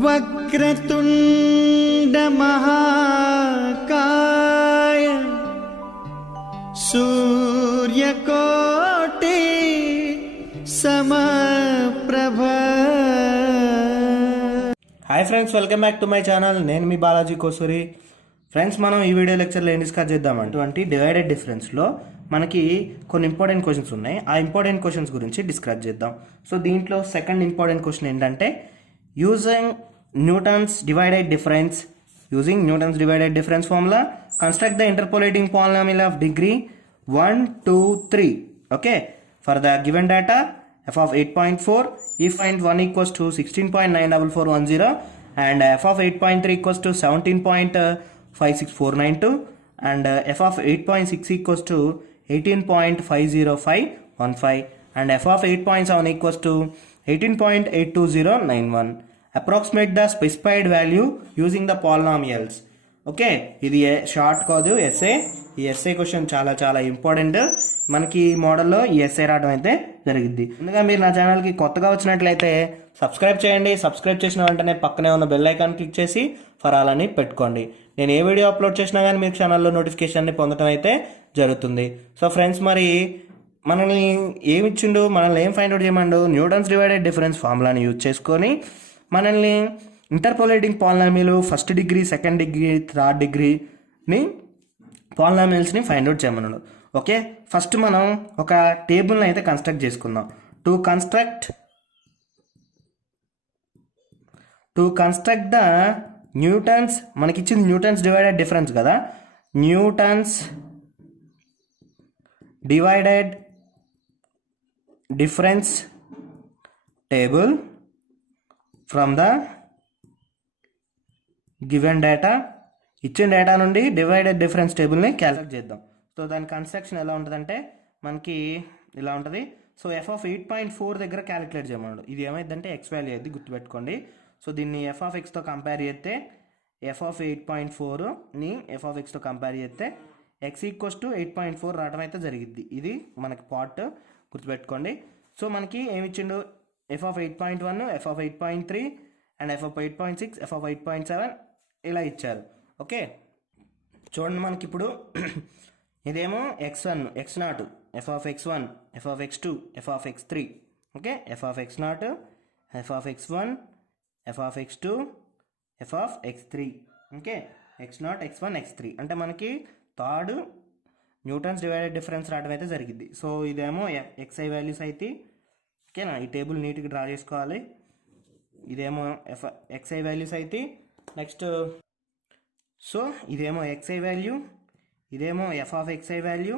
वक्रतुंड महाकाय सूर्यकोटि समप्रभ। Hi friends, welcome back to my channel. నేను మీ బాలాజీ కోసూరి। ఫ్రెండ్స్, మనం ఈ వీడియో లెక్చర్లో ఏం డిస్కస్ చేద్దామంటే డివైడెడ్ డిఫరెన్స్లో మనకి కొన్ని ఇంపార్టెంట్ క్వశ్చన్స్ ఉన్నాయి। ఆ ఇంపార్టెంట్ క్వశ్చన్స్ గురించి డిస్కస్ చేద్దాం। సో దీంట్లో సెకండ్ ఇంపార్టెంట్ క్వశ్చన్ ఏంటంటే using Newton's divided difference formula construct the interpolating polynomial of degree 1, 2, 3 okay for the given data f of 8.4 if find 1 equals to 16.94410 and f of 8.3 equals to 17.56492 and f of 8.6 equals to 18.50515 and f of 8.7 equals to 18.82091. Approximate the specified value using the polynomials. Okay, ఇది short కాదు, SA. ఈ SA question చాలా చాలా important. మనకి ఈ మోడల్లో ఈ SA రావడం అయితే జరిగింది. ముందుగా మీరు నా ఛానల్కి కొత్తగా వచ్చినట్లయితే సబ్స్క్రైబ్ చేయండి. సబ్స్క్రైబ్ చేసిన వెంటనే పక్కనే ఉన్న బెల్ ఐకాన్ క్లిక్ చేసి ఫర్ ఆల్ అని పెట్టుకోండి. నేను ఏ వీడియో అప్లోడ్ చేసినా కానీ మీరు ఛానల్లో నోటిఫికేషన్ని పొందడం అయితే జరుగుతుంది. సో ఫ్రెండ్స్, మరి మనల్ని ఏమి ఇచ్చిండు, మనల్ని ఏం ఫైండ్ అవుట్ చేయమండు? న్యూటన్స్ డివైడెడ్ డిఫరెన్స్ ఫార్ములాని యూజ్ చేసుకొని మనల్ని ఇంటర్పోలేటింగ్ polynomial first degree, second degree, third డిగ్రీని పాలినామియల్స్ని ఫైండ్ అవుట్ చేయమన్నాడు. ఓకే, ఫస్ట్ మనం ఒక టేబుల్ని అయితే కన్స్ట్రక్ట్ చేసుకుందాం. టు కన్స్ట్రక్ట్ ద న్యూటన్స్, మనకిచ్చింది న్యూటన్స్ డివైడెడ్ డిఫరెన్స్ కదా. Newton's divided difference table from the given data. ఇచ్చిన డేటా నుండి డివైడెడ్ డిఫరెన్స్ టేబుల్ని క్యాలిక్యులేట్ చేద్దాం. సో దాని కన్స్ట్రక్షన్ ఎలా ఉంటుందంటే మనకి ఇలా ఉంటుంది. సో ఎఫ్ ఆఫ్ 8.4 దగ్గర క్యాలిక్యులేట్ చేయమన్నాడు. ఇది ఏమైందంటే ఎక్స్ వాల్యూ అయితే గుర్తుపెట్టుకోండి. సో దీన్ని ఎఫ్ ఆఫ్ ఎక్స్తో కంపేర్ చేస్తే ఎఫ్ ఆఫ్ 8.4ని ఎఫ్ ఆఫ్ ఎక్స్తో కంపేర్ చేస్తే ఎక్స్ ఈక్వల్స్ టు 8.4 రావడం అయితే జరిగింది. ఇది మనకి పార్ట్ గుర్తుపెట్టుకోండి. సో మనకి ఏమి ఇచ్చిండు? F of 8.1, F of 8.3 and F of 8.6, F of 8.7 ఇలా ఇచ్చారు. ఓకే, చూడండి మనకి ఇప్పుడు ఇదేమో x1, x0, F of x1, F of x2, F of x3. Okay, f of x0, F of x1, F of x2, F of x3. Okay, x0, x1, x3 అంటే మనకి third Newton's divided difference రావడం అయితే జరిగింది. So ఇదేమో xi values అయితే. ఓకేనా, ఈ table నీట్గా డ్రా చేసుకోవాలి. ఇదేమో xi వాల్యూస్ అయితే. నెక్స్ట్ సో ఇదేమో xi వాల్యూ, ఇదేమో F of xi value.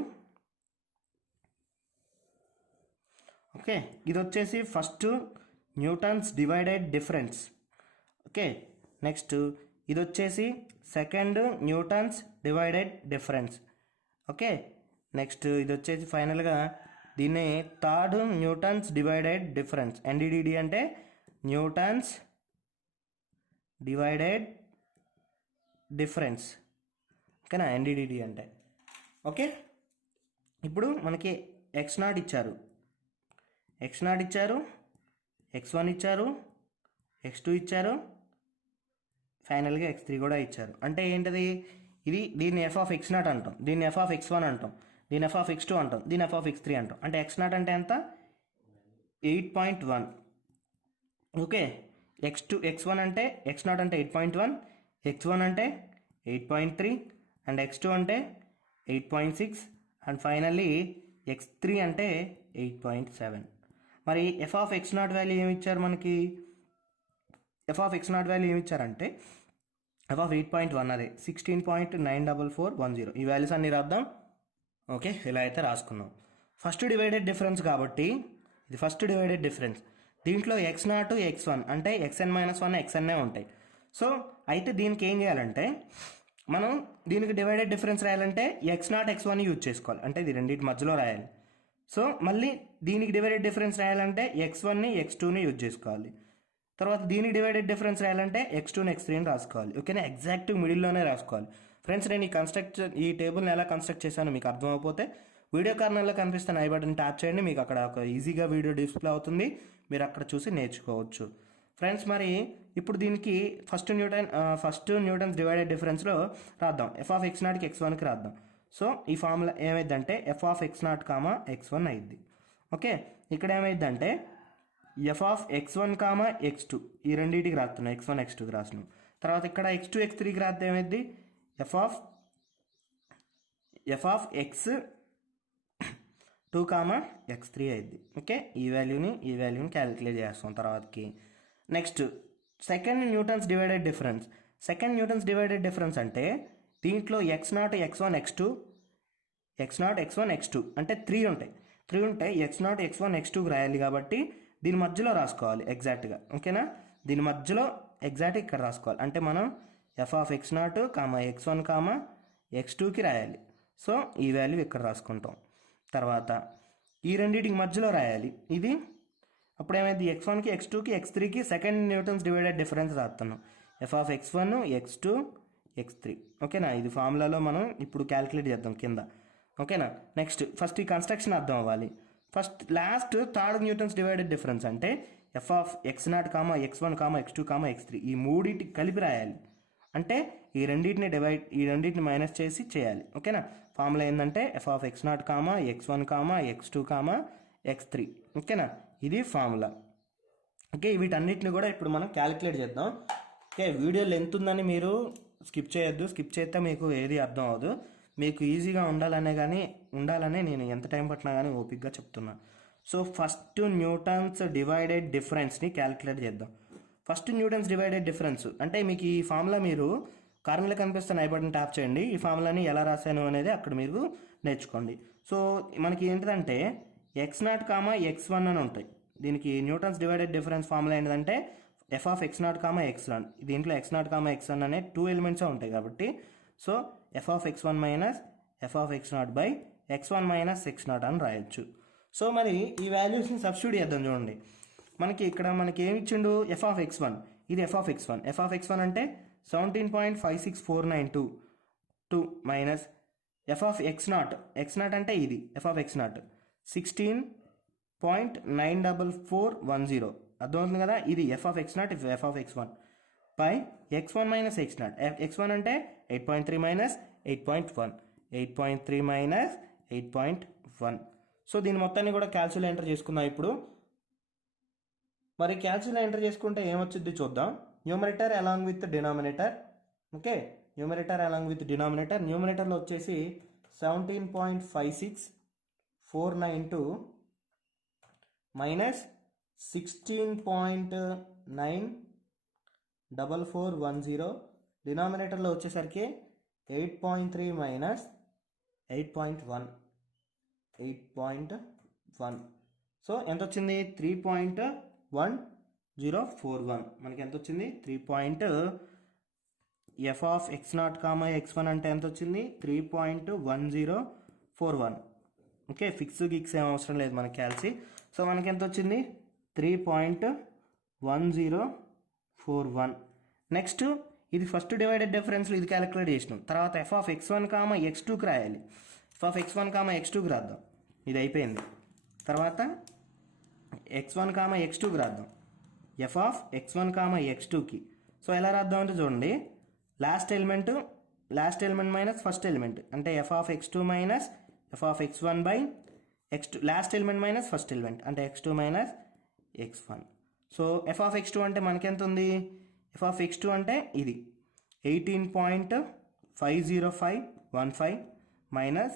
Okay, ఇది వచ్చేసి first Newton's divided difference. Okay, next ఇది వచ్చేసి second Newton's divided difference. Okay, next ఇది వచ్చేసి ఫైనల్గా దీన్ని third Newton's divided difference, NDDD అంటే న్యూటన్స్ డివైడెడ్ డిఫరెన్స్. ఓకేనా, NDDD అంటే. ఓకే, ఇప్పుడు మనకి x0 ఇచ్చారు, x0 ఇచ్చారు, x1 ఇచ్చారు, x2 ఇచ్చారు, ఫైనల్గా x3 కూడా ఇచ్చారు. అంటే ఏంటిది? ఇది దీన్ని ఎఫ్ ఆఫ్ x0 అంటాం, దీన్ని ఎఫ్ ఆఫ్ x1 అంటాం, దీన్ని ఎఫ్ ఆఫ్ x2 అంటాం, దీన్ని ఎఫ్ ఆఫ్ x3 అంటాం. అంటే x0 అంటే ఎంత? 8.1. ఓకే, x1 అంటే x0 అంటే 8.1, x1 అంటే 8.3 అండ్ x2 అంటే 8.6 అండ్ ఫైనల్లీ x3 అంటే 8.7. మరి ఎఫ్ ఆఫ్ x0 వాల్యూ ఏమి ఇచ్చారు మనకి? ఎఫ్ ఆఫ్ x0 వాల్యూ ఏమి ఇచ్చారంటే ఎఫ్ ఆఫ్ 8.1 అదే 16.94410. ఈ వాల్యూస్ అన్ని రాద్దాం. ఓకే, ఇలా అయితే రాసుకున్నాం. ఫస్ట్ డివైడెడ్ డిఫరెన్స్ కాబట్టి ఇది ఫస్ట్ డివైడెడ్ డిఫరెన్స్. దీంట్లో x0, x1 అంటే xn-1 xnఏ ఉంటాయి. సో అయితే దీనికి ఏం చేయాలంటే మనం దీనికి డివైడెడ్ డిఫరెన్స్ రాయాలంటే x0, x1 యూజ్ చేసుకోవాలి. అంటే ఇది రెండింటి మధ్యలో రాయాలి. సో మళ్ళీ దీనికి డివైడెడ్ డిఫరెన్స్ రాయాలంటే x1ని, x2ని యూజ్ చేసుకోవాలి. తర్వాత దీనికి డివైడెడ్ డిఫరెన్స్ రాయాలంటే x2ని, x3ని రాసుకోవాలి. ఓకేనా, ఎగ్జాక్ట్ మిడిల్లోనే రాసుకోవాలి. ఫ్రెండ్స్, నేను ఈ టేబుల్ని ఎలా కన్స్ట్రక్ట్ చేశాను మీకు అర్థమైపోతే వీడియో కార్నర్లో కనిపిస్తున్న ఐ బటన్ ట్యాప్ చేయండి. మీకు అక్కడ ఒక ఈజీగా వీడియో డిస్ప్లే అవుతుంది, మీరు అక్కడ చూసి నేర్చుకోవచ్చు. ఫ్రెండ్స్ మరి ఇప్పుడు దీనికి ఫస్ట్ న్యూటన్స్ డివైడెడ్ డిఫరెన్స్లో రాద్దాం. ఎఫ్ ఆఫ్ ఎక్స్ నాట్కి x1కి రాద్దాం. సో ఈ ఫార్ములా ఏమైందంటే F of x naught comma x1 అయింది. ఓకే, ఇక్కడ ఏమైందంటే F of x1 comma x2 ఈ రెండింటికి రాస్తున్నాం, x1 x2కి రాస్తున్నాం. తర్వాత ఇక్కడ x2 x3కి రాస్తే ఏమైంది F of x2 comma x3 అయింది. ఓకే, ఈ వాల్యూని క్యాలిక్యులేట్ చేస్తాం తర్వాతకి. Next second Newton's divided difference అంటే దీంట్లో x0 x1 x2 అంటే 3 ఉంటాయి. x0 x1 x2కి రాయాలి కాబట్టి దీని మధ్యలో రాసుకోవాలి ఎగ్జాక్ట్గా. ఓకేనా, దీని మధ్యలో ఎగ్జాక్ట్ ఇక్కడ రాసుకోవాలి. అంటే మనం F of x0 comma x1 comma x2కి రాయాలి. సో ఈ వాల్యూ ఇక్కడ రాసుకుంటాం. తర్వాత ఈ రెండింటికి మధ్యలో రాయాలి ఇది. అప్పుడు ఏమైంది x1కి x2కి x3కి సెకండ్ న్యూటన్స్ డివైడెడ్ డిఫరెన్స్ రాస్తున్నాం. F of x1 x2 x3. ఓకేనా, ఇది ఫార్ములాలో మనం ఇప్పుడు క్యాలిక్యులేట్ చేద్దాం కింద. ఓకేనా, నెక్స్ట్ ఫస్ట్ ఈ కన్స్ట్రక్షన్ అర్థం అవ్వాలి. Last third Newton's divided difference అంటే F of x0 comma x1 comma x2 comma x3 ఈ మూడింటికి కలిపి రాయాలి. అంటే ఈ రెండింటిని మైనస్ చేసి చేయాలి. ఓకేనా, ఫార్ములా ఏంటంటే F of x0 comma x1 comma x2 comma x3. ఓకేనా, ఇది ఫార్ములా. ఓకే, వీటన్నిటిని కూడా ఇప్పుడు మనం క్యాలిక్యులేట్ చేద్దాం. ఓకే, వీడియో లెంత్ ఉందని మీరు స్కిప్ చేయొద్దు. స్కిప్ చేస్తే మీకు ఏది అర్థం అవ్వదు. మీకు ఈజీగా ఉండాలనే నేను ఎంత టైం పట్టినా కానీ ఓపిక్గా చెప్తున్నా. సో ఫస్ట్ న్యూటన్స్ డివైడెడ్ డిఫరెన్స్ని క్యాలిక్యులేట్ చేద్దాం. ఫస్ట్ న్యూటన్స్ డివైడెడ్ డిఫరెన్స్ అంటే మీకు ఈ ఫార్ములా మీరు కార్నర్లో కనిపిస్తున్న ఐ బటన్ ట్యాప్ చేయండి. ఈ ఫార్ములాని ఎలా రాశాను అనేది అక్కడ మీరు నేర్చుకోండి. సో మనకి ఏంటిదంటే x0 కామా x1 అని ఉంటాయి. దీనికి న్యూటన్స్ డివైడెడ్ డిఫరెన్స్ ఫార్ములా ఏంటంటే F of x0 comma x1. దీంట్లో x0 కామా x1 అనే 2 ఎలిమెంట్స్ ఉంటాయి కాబట్టి so F of x1 minus F of x0 by x1 minus x0 అని రాయొచ్చు. సో మరి ఈ వాల్యూస్ని సబ్స్టిట్యూట్ చేద్దాం. చూడండి, ఇక్కడ మనకి ఏమి ఇచ్చిండు ఎఫ్ ఆఫ్ x1, ఇది ఎఫ్ ఆఫ్ x1 అంటే 17.56492 మైనస్ ఎఫ్ ఆఫ్ x0 అంటే ఇది ఎఫ్ ఆఫ్ x0 16.94410. అర్థమవుతుంది కదా, ఇది F of x0 F of x1 by x1 minus x1 అంటే 8.3 మైనస్ 8.3 మైనస్ 8.1. సో దీని మొత్తాన్ని కూడా క్యాల్కులేటర్ ఎంటర్ చేసుకుందాం ఇప్పుడు. మరి క్యాల్కులేటర్ ఎంటర్ చేసుకుంటే ఏమొచ్చింది చూద్దాం. Numerator along with denominator. Okay, న్యూమరేటర్లో వచ్చేసి 17.56492 మైనస్ 16.94410. డినామినేటర్లో వచ్చేసరికి 8.3 మైనస్ 8.1. సో ఎంత వచ్చింది 3.1041. మనకి ఎంత వచ్చింది 3. F of x0 comma x1 అంటే ఎంత వచ్చింది 3.1041. ఓకే, గిక్స్ ఏం అవసరం లేదు మనకి క్యాల్సి. సో మనకి ఎంత వచ్చింది 3.1041. నెక్స్ట్ ఇది ఫస్ట్ డివైడెడ్ డిఫరెన్స్లో ఇది క్యాలిక్యులేట్ చేసినాం. తర్వాత ఎఫ్ ఆఫ్ x1 కామా x2కి రాయాలి. ఎఫ్ ఆఫ్ x1 కామా x2కి రాద్దాం, ఇది అయిపోయింది. తర్వాత x1 కామా x2కి రాద్దాం, ఎఫ్ ఆఫ్ x1 కామా x2కి. సో ఎలా రాద్దాం అంటే చూడండి, last element minus first element అంటే F of x2 minus F of x1 by x2. Last element minus first element అంటే x2 minus x1. So F of x2 అంటే మనకి ఎంత ఉంది, ఎఫ్ ఆఫ్ x2 అంటే ఇది 18.50515 minus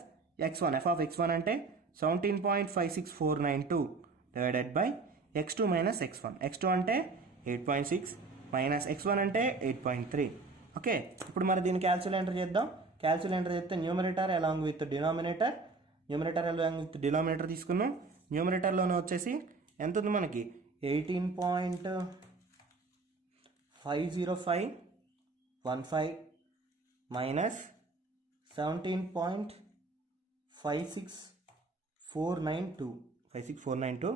x1. F of x1 అంటే 17.56492 divided by x2 minus x1. x2 అంటే 8.6 minus x1 అంటే 8.3. ఓకే, ఇప్పుడు మరి దీన్ని క్యాల్కులేటర్ చేద్దాం. క్యాల్కులేటర్ చేస్తే న్యూమరేటర్ అలాంగ్ విత్ డినామినేటర్ తీసుకున్నాం. న్యూమరేటర్లోనే వచ్చేసి ఎంత ఉంది మనకి 18.50515 మైనస్ 17.56492.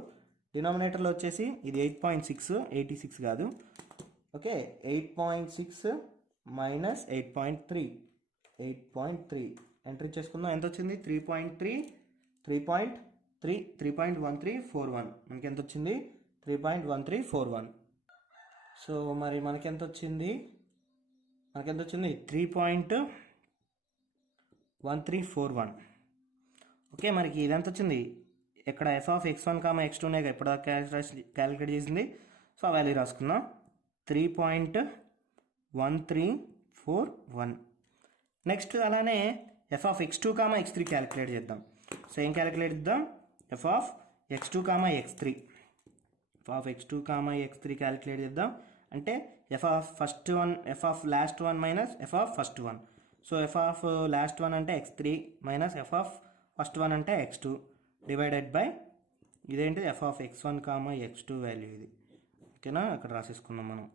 డినామినేటర్లో వచ్చేసి ఇది 86 కాదు. ఓకే, 8.6 మైనస్ 8.3 ఎంట్రీ చేసుకుందాం. ఎంత వచ్చింది 3.1341. మనకి ఎంత వచ్చింది 3.1341. సో మరి మనకెంత వచ్చింది 3.1341. ఓకే, మనకి ఇదెంత వచ్చింది, ఇక్కడ f(x1, x2) ఇప్పుడు క్యాలిక్యులేట్ చేసింది. సో ఆ వాల్యూ రాసుకుందాం, 3.1341. నెక్స్ట్ అలానే f(x2, x3) క్యాలిక్యులేట్ చేద్దాం. సో ఏం క్యాలిక్యులేట్ చేద్దాం, f(x2, x3) క్యాలిక్యులేట్ చేద్దాం. అంటే f last one minus f first one. So f last one అంటే x3 minus f first one అంటే x2 డివైడెడ్ బై ఇదేంటిది f(x1, x2) వాల్యూ ఇది. ఓకేనా, అక్కడ రాసేసుకున్నాం మనం.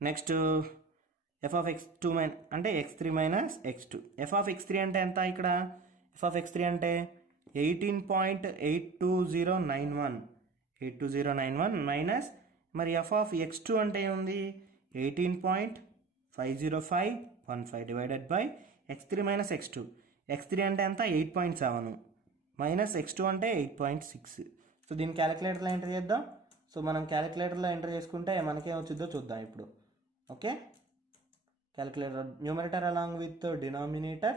నెక్స్ట్ f(x2) అంటే x3 మైనస్ x2. f(x3) అంటే ఎంత, ఇక్కడ f(x3) అంటే 18.82091 మైనస్ మరి f(x2) అంటే ఏముంది 18.50515 divided by x3 minus x2. x3 అంటే ఎంత 8.7 మైనస్ x2 అంటే 8.6. సో దీన్ని క్యాలిక్యులేటర్లో ఎంటర్ చేద్దాం. సో మనం క్యాలిక్యులేటర్లో ఎంటర్ చేసుకుంటే మనకేం వచ్చిందో చూద్దాం ఇప్పుడు. Okay, calculator numerator along with denominator.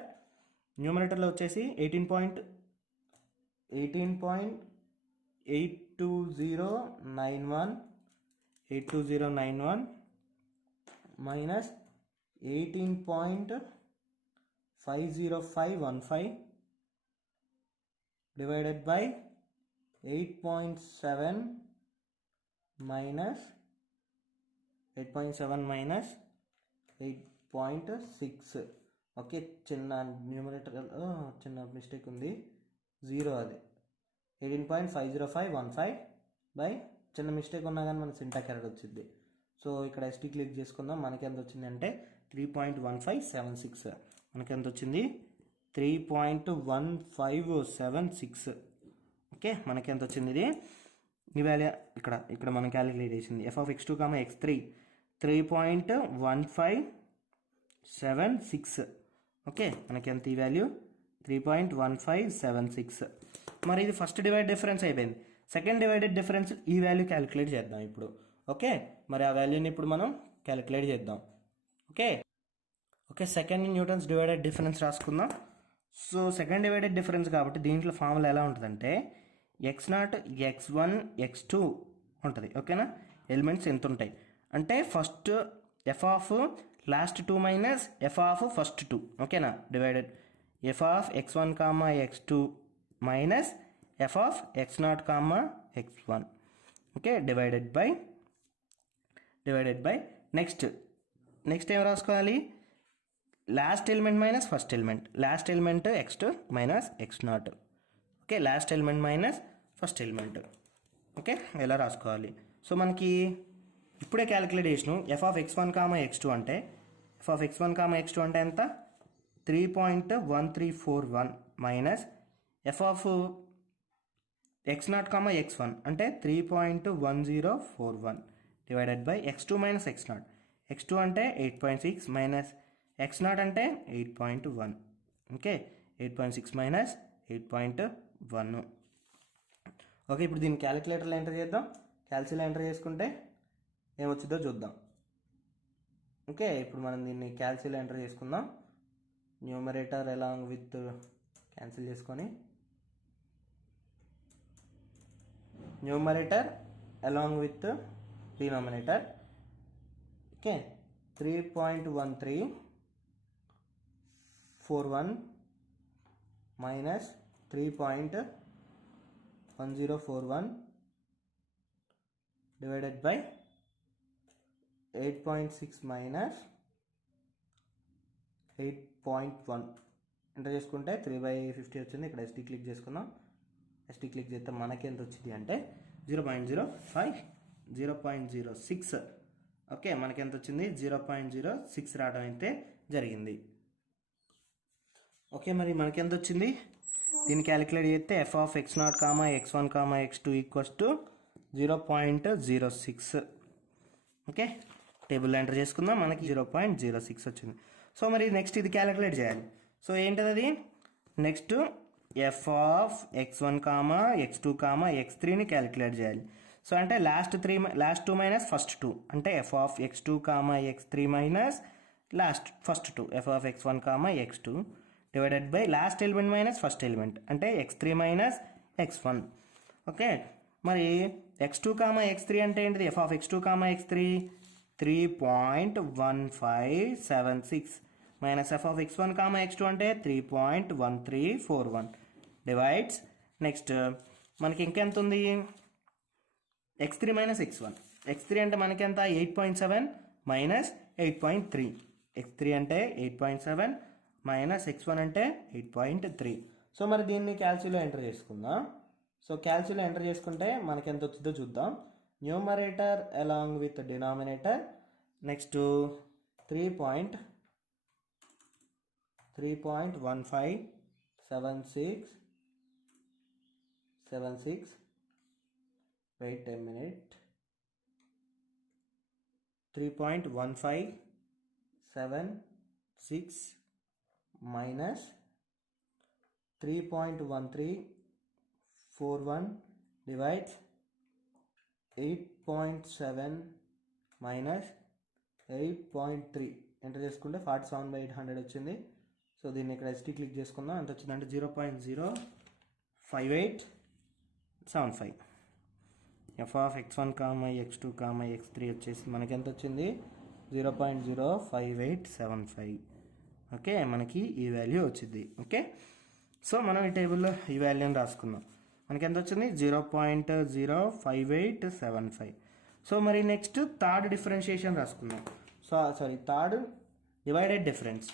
న్యూమరేటర్లో వచ్చేసి 18.82091 minus 18.50515 divided by 8.7 minus 8.6. Okay, చిన్న న్యూమరేటర్ చిన్న మిస్టేక్ ఉంది, 0 అది 18.50515 బై చిన్న మిస్టేక్ ఉన్నా కానీ మన సింటాక్స్ ఎర్రర్ వచ్చింది. సో ఇక్కడ ఎస్టీ క్లిక్ చేసుకుందాం. మనకి ఎంత వచ్చింది అంటే 3.1576. మనకి ఎంత వచ్చింది 3.1576. ఓకే, మనకి ఎంత వచ్చింది ఇది ఈ వాల్యూ ఇక్కడ మనం క్యాలిక్యులేట్ చేసింది f(x2, x3) 3.1576. ఓకే, మనకి ఎంత ఈ వాల్యూ 3.1576. మరి ఇది ఫస్ట్ డివైడ్ డిఫరెన్స్ అయిపోయింది. సెకండ్ డివైడెడ్ డిఫరెన్స్ ఈ వాల్యూ క్యాలిక్యులేట్ చేద్దాం ఇప్పుడు. ఓకే, మరి ఆ వాల్యూని ఇప్పుడు మనం క్యాలిక్యులేట్ చేద్దాం. Okay, second Newton's divided difference రాసుకుందాం. సో సెకండ్ డివైడెడ్ డిఫరెన్స్ కాబట్టి దీంట్లో ఫార్ములా ఎలా ఉంటుందంటే x0, x1, x2 ఉంటుంది. ఓకేనా, ఎలిమెంట్స్ ఎంత ఉంటాయి అంటే first f of last 2 minus f of first 2. ఓకేనా, divided f(x1, x2) minus f(x0, x1). Okay, divided by next ఏం రాసుకోవాలి, last element minus first element. Last element x2 minus x0. Okay, last element minus first element. Okay, ఎలా రాసుకోవాలి. So మనకి ఇప్పుడే calculate చేసినాం f(x1, x2) అంటే f(x1, x2) అంటే ఎంత 3.1341 మైనస్ f(x0, x1) అంటే 3.1041 divided by x2 minus x0. x2 అంటే 8.6 మైనస్ x0 అంటే 8.1. Okay, 8.6 minus 8.1. ఓకే, ఇప్పుడు దీన్ని క్యాలిక్యులేటర్లో ఎంటర్ చేద్దాం. క్యాల్సిలో ఎంటర్ చేసుకుంటే ఏమొచ్చిందో చూద్దాం. ఓకే, ఇప్పుడు మనం దీన్ని క్యాల్సిలో ఎంటర్ చేసుకుందాం. న్యూమరేటర్ అలాంగ్ విత్ క్యాన్సిల్ చేసుకొని numerator along with denominator. Okay, 3.1341 minus 3.1041 divided by 8.6 minus 8.1 enter చేసుకుంటే 3/50 వచ్చింది. ఇక్కడ ఎస్టీ క్లిక్ చేసుకుందాం. ఎస్టీ క్లిక్ చేస్తే మనకి ఎంత వచ్చింది అంటే 0.06. ఓకే, మనకి ఎంత వచ్చింది 0.06 రావడం అయితే జరిగింది. ఓకే, మరి మనకి ఎంత వచ్చింది దీన్ని క్యాలిక్యులేట్ చేస్తే f(x0, x1, x2) = 0.06. ఓకే, టేబుల్లో ఎంటర్ చేసుకుందాం. మనకి 0.06 వచ్చింది. సో మరి నెక్స్ట్ ఇది క్యాలిక్యులేట్ చేయాలి. సో ఏంటది అది, నెక్స్ట్ f(x1, x2, x3)ని క్యాలిక్యులేట్ చేయాలి. సో అంటే last two minus first two అంటే F of X two comma X three minus first two F of X one comma X two divided by last element minus first element అంటే X three minus X one. Okay, మరి X two comma X three అంటే ఏంటిది? F of X two comma X three 3.1576 minus F of X one comma X two అంటే 3.1341 divides. Next మనకి ఇంకెంత ఉంది? X three minus X one. X three అంటే మనకి ఎంత? 8.7 మైనస్ 8.3. ఎక్స్ త్రీ అంటే 8.7 మైనస్ ఎక్స్ వన్ అంటే 8.3. సో మరి దీన్ని క్యాల్సిలో ఎంటర్ చేసుకుందాం. సో క్యాల్సిలో ఎంటర్ చేసుకుంటే మనకి ఎంత వచ్చిందో చూద్దాం. Numerator along with denominator. Next 3.1576 wait a minute 3.1576 minus 3.1341 divides 8.7 minus 8.3 enter చేసుకుంటే 47/800 వచ్చింది. సో దీన్ని ఇక్కడ ఎస్టీ క్లిక్ చేసుకుందాం. ఎంత వచ్చిందంటే 0.05875. F of X one comma X two comma X three వచ్చేసి మనకి ఎంత వచ్చింది? 0.05875. ఓకే, మనకి ఈ వాల్యూ వచ్చింది. ఓకే, సో మనం ఈ టేబుల్లో ఈ వాల్యూని రాసుకుందాం. మనకి ఎంత వచ్చింది? 0.05875. సో మరి నెక్స్ట్ థర్డ్ డిఫరెన్షియేషన్ రాసుకుందాం. Third divided difference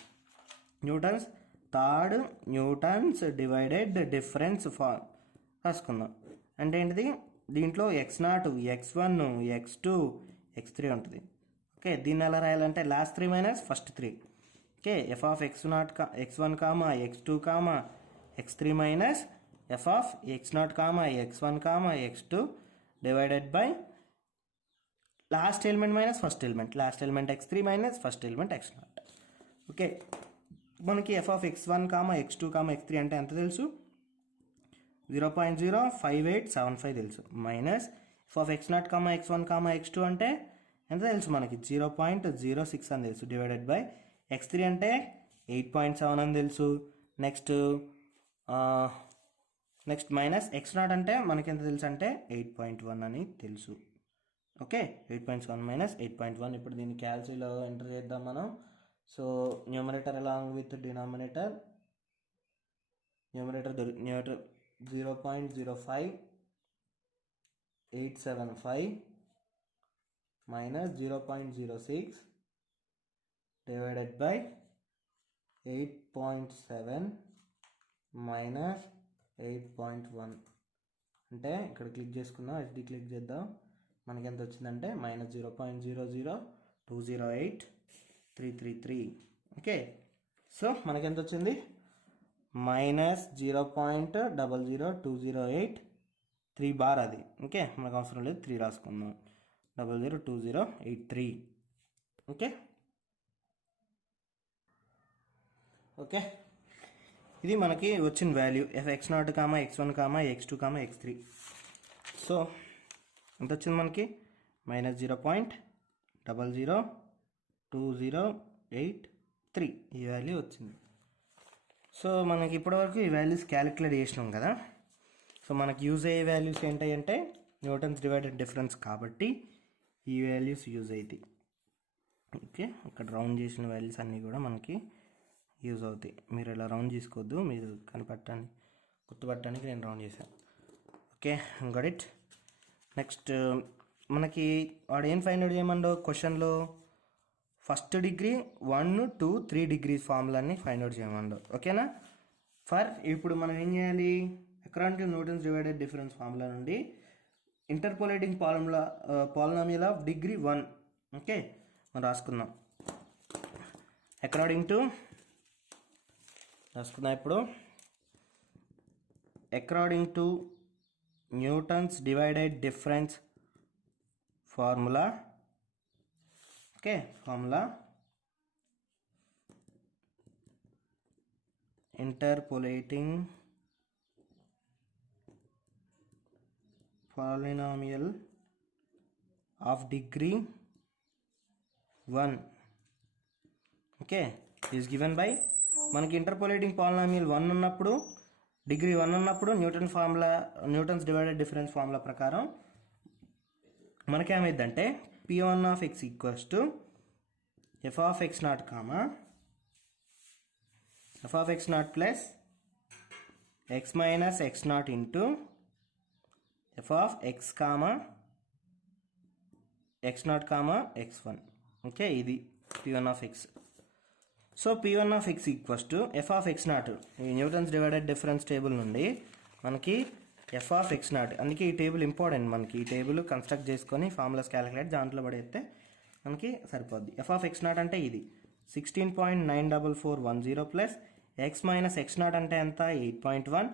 Newton's divided difference రాసుకుందాం. అంటే ఏంటిది? దీంట్లో x naught, x one, x two, x three ఉంటుంది. ఓకే, దీన్ని ఎలా రాయాలంటే last three minus first three. Okay, f of x naught x one comma X two comma X three minus F of x naught comma x one comma X two divided by last element minus first element. Last element X three minus first element x naught. Okay, మనకి f of X one comma X two comma X three అంటే ఎంత తెలుసు? 0.05875 తెలుసు. Minus F of x naught comma x one comma X two అంటే ఎంత తెలుసు మనకి? 0.06 అని తెలుసు. డివైడెడ్ బై ఎక్స్ త్రీ అంటే 8.7 అని తెలుసు. నెక్స్ట్ మైనస్ ఎక్స్ నాట్ అంటే మనకి ఎంత తెలుసు అంటే 8.1 అని తెలుసు. Okay, 8.7 minus 8.1. ఇప్పుడు దీన్ని క్యాల్సిలో ఎంటర్ చేద్దాం మనం. So numerator along with denominator 0.05875 minus 0.06 divided by 8.7 minus 8.1 అంటే ఇక్కడ క్లిక్ చేసుకుందాం. ఎస్డి క్లిక్ చేద్దాం. మనకి ఎంత వచ్చిందంటే -0.00208,333. ఓకే, సో మనకి ఎంత వచ్చింది? -0.00208 బార్ అది. ఓకే, మనకు అవసరం లేదు, 3 రాసుకుందాం. 002083. ఓకే ఓకే ఇది మనకి వచ్చిన value F X naught comma x one comma X two comma X three. So ఎంత వచ్చింది మనకి? -0.00208,3 ఈ వాల్యూ వచ్చింది. సో మనకి ఇప్పటివరకు ఈ వాల్యూస్ క్యాలిక్యులేట్ చేసినాం కదా. సో మనకి యూజ్ అయ్యే వాల్యూస్ ఏంటంటే న్యూటన్స్ డివైడెడ్ డిఫరెన్స్ కాబట్టి ఈ వాల్యూస్ యూజ్ అవుతాయి. ఓకే, ఇక్కడ రౌండ్ చేసిన వాల్యూస్ అన్నీ కూడా మనకి యూజ్ అవుతాయి. మీరు ఇలా రౌండ్ చేసుకోవద్దు, మీరు గుర్తుపట్టడానికి నేను రౌండ్ చేశాను. Okay, got it. నెక్స్ట్ మనకి వాడు ఏం ఫైండ్ అవుట్ చేయమండో క్వశ్చన్లో ఫస్ట్ డిగ్రీ 1, 2, 3 డిగ్రీస్ ఫార్ములాన్ని ఫైండ్ అవుట్ చేయమండో. ఓకేనా? ఇప్పుడు మనం ఏం చేయాలి? According to Newton's divided difference formula నుండి interpolating polynomial of degree 1. Okay, మనం రాసుకుందాం. ఇప్పుడు according to Newton's divided difference formula. Okay, formula interpolating polynomial of degree 1 okay is given by మనకి ఇంటర్పోలేటింగ్ పాలినామియల్ 1 ఉన్నప్పుడు డిగ్రీ 1 ఉన్నప్పుడు న్యూటన్స్ డివైడెడ్ డిఫరెన్స్ ఫార్ములా ప్రకారం మనకేమైందంటే p1 of x equals to f of x not comma f of x not plus x minus x naught into f of x comma x not comma x1 okay ఇది p1 of x. So p1 of x equals to f of x not ఈ Newton's divided difference table నుండి మనకి f of x not, అందుకే ఈ table important మనకి. ఈ table construct చేసుకొని formulas calculate దాంట్లో పడేస్తే మనకి సరిపోద్ది. f ఆఫ్ x నాట్ అంటే ఇది 16.94410 plus x minus x not అంటే ఎంత 8.1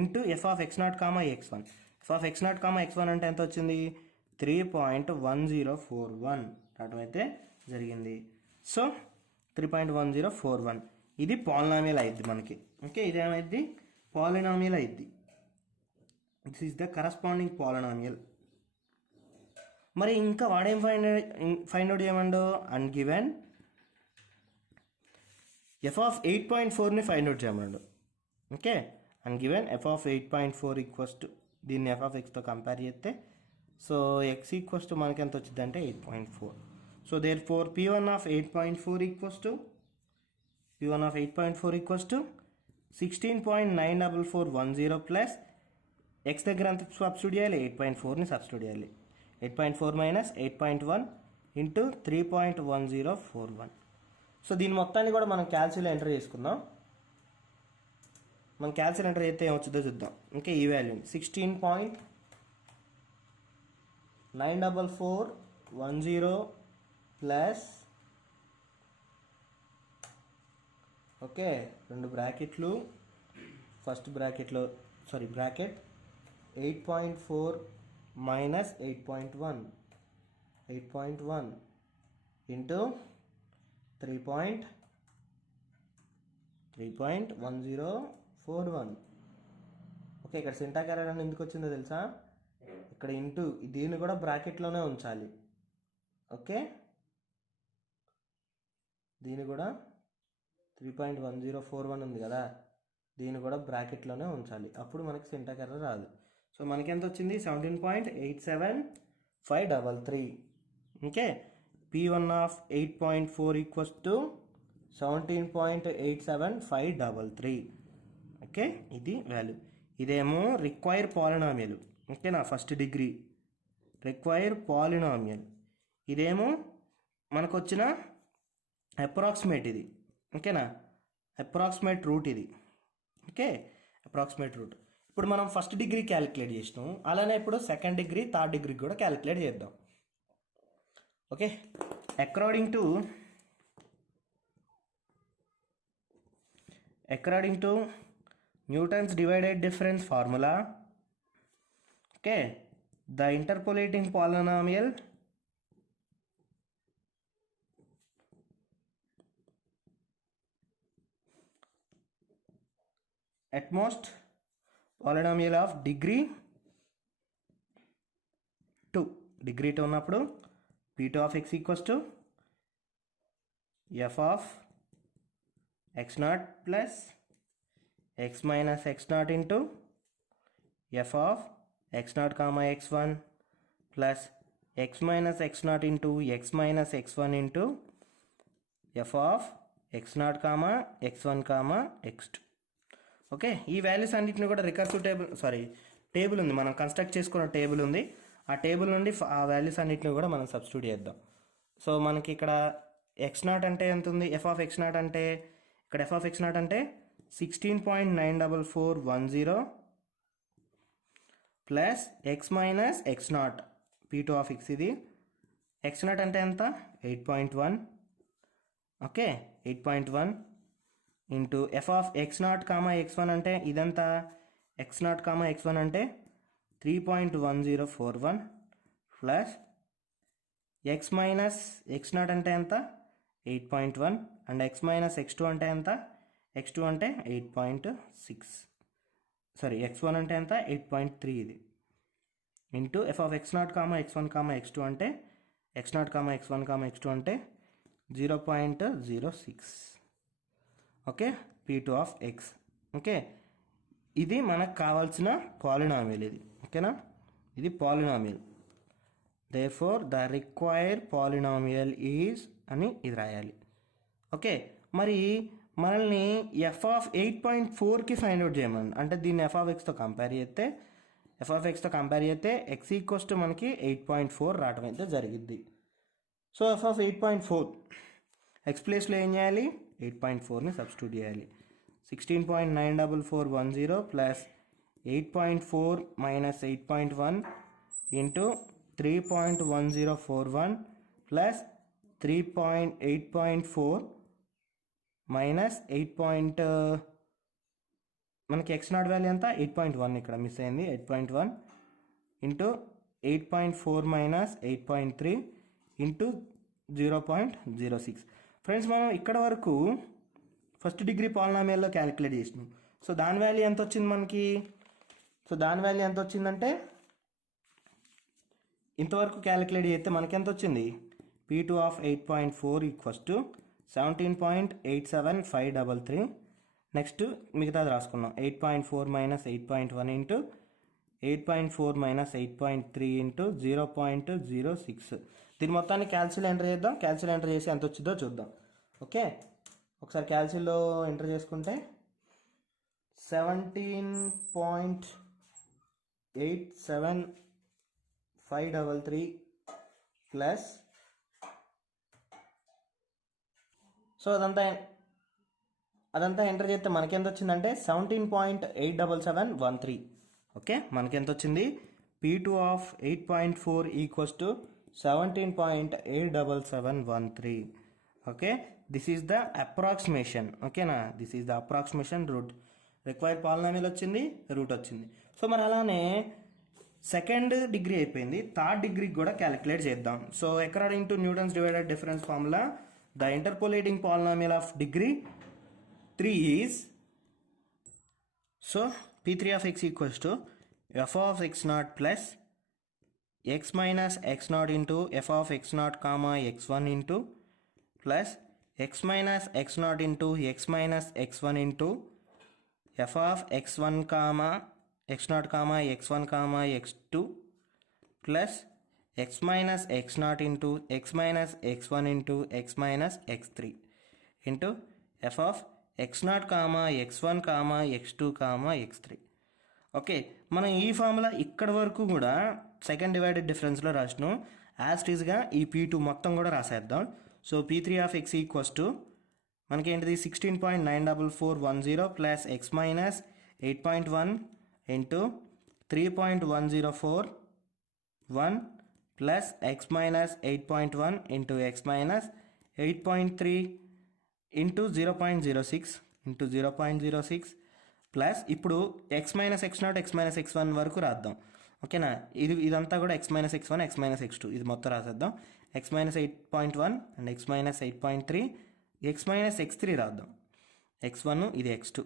into f of x not comma x1. f of x not comma x1 అంటే ఎంత వచ్చింది 3.1041 రావడం అయితే జరిగింది. సో 3.1041 ఇది పాలినామియల్ అయింది మనకి. ఓకే ఇదేమైంది పాలినామియల్ అయింది. This is the corresponding polynomial. మరి ఇంకా వాడేం ఫైండ్ అవుట్ చేయమండో అన్గివెన్ f ఆఫ్ 8.4ని ఫైండ్ అవుట్ చేయమన్నాడు. ఓకే అన్గివెన్ f ఆఫ్ 8.4 ఈక్వల్స్ టు దీన్ని f ఆఫ్ xతో కంపేర్ చేస్తే సో x ఈక్వల్స్ టు మనకి ఎంత వచ్చింది అంటే 8.4. So therefore p1 of 8.4 equals to 16.94410 plus x దగ్గర అంత సబ్స్టిట్యూట్ చేయాలి 8.4ని సబ్స్టిట్యూట్ చేయాలి. 8.4 మైనస్ 8.1 ఇంటూ 3.1041. సో దీని మొత్తాన్ని కూడా మనం క్యాల్సిలో ఎంటర్ చేసుకుందాం. మనం క్యాల్సిలో ఎంటర్ చేస్తే ఏమొచ్చిందో చూద్దాం. ఇంకా ఈ వాల్యూని 16.94410 ప్లస్ ఓకే రెండు బ్రాకెట్లు ఫస్ట్ బ్రాకెట్లో బ్రాకెట్ 8.4 మైనస్ 8.1 ఇంటూ 3.1041. ఓకే ఇక్కడ సింటాక్ ఎర్రర్ అని ఎందుకు వచ్చిందో తెలుసా, ఇక్కడ ఇంటూ దీన్ని కూడా బ్రాకెట్లోనే ఉంచాలి. ఓకే దీన్ని కూడా 3.1041 ఉంది కదా, దీన్ని కూడా బ్రాకెట్లోనే ఉంచాలి, అప్పుడు మనకి సింటాక్ ఎర్రర్ రాదు. సో మనకి ఎంత వచ్చింది 17.87533. Okay p1 of 8.4 equals to 17.87533. Okay ఇది వాల్యూ. ఇదేమో రిక్వైర్ పాలినామియల్. ఓకేనా ఫస్ట్ డిగ్రీ రిక్వైర్ పాలినామియల్. ఇదేమో మనకు వచ్చిన అప్రాక్సిమేట్ ఇది. ఓకేనా అప్రాక్సిమేట్ రూట్ ఇది. Okay approximate root. ఇప్పుడు మనం ఫస్ట్ డిగ్రీ క్యాలిక్యులేట్ చేసినాం, అలానే ఇప్పుడు సెకండ్ డిగ్రీ థర్డ్ డిగ్రీ కూడా క్యాలిక్యులేట్ చేద్దాం. Okay according to Newton's divided difference formula, okay the interpolating polynomial at most polynomial of degree 2 degree 2 ఉన్నప్పుడు p2 of x equals to f of x naught plus x minus x naught into f of x naught comma x1 plus x minus x naught into x minus x1 into f of x naught comma x1 comma x2. Okay ఈ values అన్నిటిని కూడా recursive table ఉంది, మనం construct చేసుకున్న table ఉంది, ఆ table నుండి ఆ వాల్యూస్ అన్నిటిని కూడా మనం సబ్స్టిట్యూట్ చేద్దాం. సో మనకి ఇక్కడ ఎక్స్ నాట్ అంటే ఎంత ఉంది, ఎఫ్ ఆఫ్ ఎక్స్ నాట్ అంటే ఇక్కడ ఎఫ్ ఆఫ్ ఎక్స్ నాట్ అంటే 16.94410 plus x minus x not p2 of X. ఇది ఎక్స్ నాట్ అంటే ఎంత 8.1. Okay 8.1 into f of x naught comma x1 అంటే ఇదంతా ఎక్స్ నాట్ కామా x1 అంటే 3.1041 plus x minus x not అంటే ఎంత 8.1 and x minus x2 అంటే ఎంత x2 అంటే 8.6 x1 అంటే ఎంత 8.3 ఇది. Into f of x naught comma x one comma X two అంటే x naught comma x one comma X two అంటే 0.06. Okay, P2 of X. Okay, ఇది మనకు కావాల్సిన పాలినామియల్. ఇది ఓకేనా, ఇది polynomial. Therefore the required polynomial is అని ఇది రాయాలి. ఓకే, మరి మనల్ని ఎఫ్ ఆఫ్ 8.4కి ఫైండ్ అవుట్ చేయమని, అంటే దీన్ని ఎఫ్ ఆఫ్ ఎక్స్తో కంపేర్ చేస్తే ఎక్స్ ఈక్వల్స్ టు మనకి 8.4 రావడం అయితే జరిగింది. సో ఎఫ్ ఆఫ్ 8.4 ఎక్స్ ప్లేస్లో ఏం చేయాలి, 8.4ని సబ్స్టిట్యూట్ చేయాలి. 16.94410 plus 8.4 minus 8.1 into 3.1041 plus 8.4 minus 8. మనకి ఎక్స్ నాట్ వాల్యూ ఎంత 8.1, ఇక్కడ మిస్ అయింది. 8.1 ఇంటూ 8.4 మైనస్ 8.3 ఇంటూ 0.06. ఫ్రెండ్స్, మనం ఇక్కడ వరకు ఫస్ట్ డిగ్రీ పాలినామియల్లో క్యాలిక్యులేట్ చేసినాం. సో దాని వాల్యూ ఎంత వచ్చింది మనకి, అంటే ఇంతవరకు క్యాలిక్యులేట్ చేస్తే మనకి ఎంత వచ్చింది, P2 of 8.4 equals to 17.87533. Next మిగతాది రాసుకున్నాం. 8.4 మైనస్ 8.1 ఇంటూ 8.4 మైనస్ 8.3 ఇంటూ 0.06. దీని మొత్తాన్ని క్యాల్సిల్ ఎంటర్ చేద్దాం. క్యాల్సిల్ ఎంటర్ చేసి ఎంత వచ్చిందో చూద్దాం. ఓకే, ఒకసారి క్యాల్సిల్లో ఎంటర్ చేసుకుంటే 17.87533 ప్లస్, సో అదంతా ఎంటర్ చేస్తే మనకెంత వచ్చిందంటే 17.87713. ఓకే, మనకెంత వచ్చింది, P2 of 8.4 equals to 17.87713. Okay, this is the approximation. ఓకేనా, this is the approximation root. Required polynomial వచ్చింది, రూట్ వచ్చింది. సో మరి అలానే సెకండ్ డిగ్రీ అయిపోయింది, థర్డ్ డిగ్రీకి కూడా క్యాలిక్యులేట్ చేద్దాం. So according to Newton's divided difference formula the interpolating polynomial of degree 3 is, so P3 of x equals to f of x naught plus x minus x naught into f of x naught comma x1 into plus x minus x naught into x minus x1 into f of x1 comma x naught comma x1 comma x2 plus x minus x naught into x minus x1 into x minus x3 into f of x naught comma x1 comma x2 comma x3. Okay, మనం ఈ formula ఇక్కడ వరకు కూడా second divided డిఫరెన్స్లో రాసినాం. As టీజ్గా ఈ P2 మొత్తం కూడా రాసేద్దాం. So P3 of x equals to మనకేంటిది 16.94410 plus x minus 8.1 into 3.1041 plus x minus 8.1 into x minus 8.3 into 0.06 into 0.06 plus ఇప్పుడు x minus x naught x minus X one వరకు రాద్దాం. ఓకేనా, ఇదంతా కూడా x minus X one x minus x two ఇది మొత్తం రాసేద్దాం. X minus 8.1 and x minus 8.3 x minus x3 రాద్దాం. x1 ఇది x2.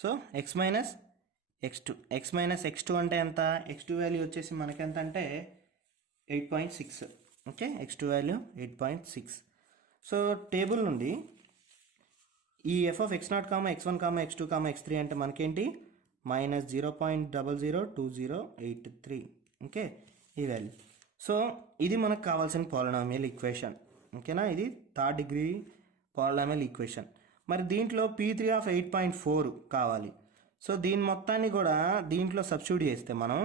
So x minus x two అంటే ఎంత, x2 వాల్యూ వచ్చేసి మనకి ఎంత అంటే 8.6. Okay, x2 value 8.6. So table నుండి ఈ F of x naught comma x one comma X two comma X three అంటే మనకేంటి మైనస్ 0.002083. ఓకే, ఈ వాల్యూ. సో ఇది మనకు కావాల్సిన పాలినామియల్ ఈక్వేషన్. ఓకేనా, ఇది థర్డ్ డిగ్రీ పాలినామియల్ ఈక్వేషన్. మరి దీంట్లో P3 ఆఫ్ 8.4 కావాలి. సో దీని మొత్తాన్ని కూడా దీంట్లో సబ్స్టిట్యూట్ చేస్తే మనం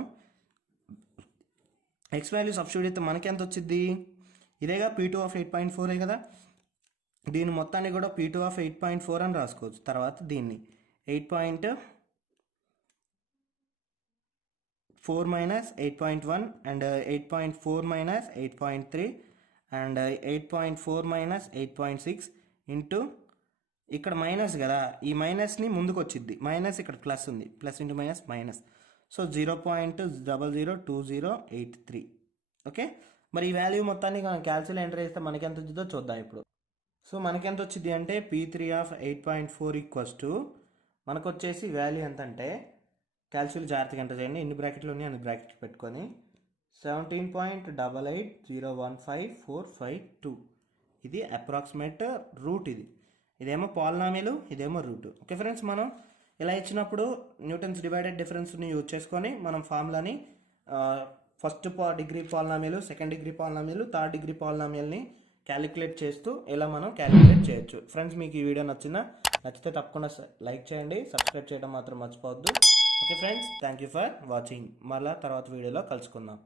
ఎక్స్ వాల్యూ సబ్స్టిట్యూట్ చేస్తే మనకి ఎంత వచ్చింది, ఇదేగా P2 ఆఫ్ 8.4 కదా. దీని మొత్తాన్ని కూడా P2 ఆఫ్ 8.4 అని రాసుకోవచ్చు. తర్వాత దీన్ని 8.4 minus 8.1 and 8.4 minus 8.3 and 8.4 minus 8.6 into ఇక్కడ మైనస్ కదా, ఈ మైనస్ని ముందుకు వచ్చింది, మైనస్ ఇక్కడ ప్లస్ ఉంది, plus into minus minus. So 0.002083. Okay, మరి ఈ వాల్యూ మొత్తాన్ని మనం క్యాల్సిలో ఎంటర్ చేస్తే మనకి ఎంత వచ్చిందో చూద్దాం ఇప్పుడు. సో మనకి ఎంత వచ్చింది అంటే P3 ఆఫ్ 8.4 ఈక్వల్స్ టు మనకు వచ్చేసి వాల్యూ ఎంత అంటే క్యాల్సిలో జాగ్రత్తగా ఎంటర్ చేయండి, ఎన్ని బ్రాకెట్లు ఉన్నాయి అన్ని బ్రాకెట్లు పెట్టుకొని 17.88015452. ఇది అప్రాక్సిమేట్ రూట్. ఇదేమో పాలినామియల్, ఇదేమో రూట్. ఓకే ఫ్రెండ్స్, మనం ఇలా ఇచ్చినప్పుడు న్యూటన్స్ డివైడెడ్ డిఫరెన్స్ని యూజ్ చేసుకొని మనం ఫార్ములాని first degree polynomial, second degree polynomial, third degree పాలినామియల్ని క్యాలిక్యులేట్ చేస్తూ ఇలా మనం క్యాలిక్యులేట్ చేయొచ్చు. ఫ్రెండ్స్, మీకు ఈ వీడియో నచ్చితే తప్పకుండా లైక్ చేయండి, సబ్స్క్రైబ్ చేయడం మాత్రం మర్చిపోవద్దు. Okay friends, thank you for watching. మళ్ళీ తర్వాత వీడియోలో కలుసుకుందాం.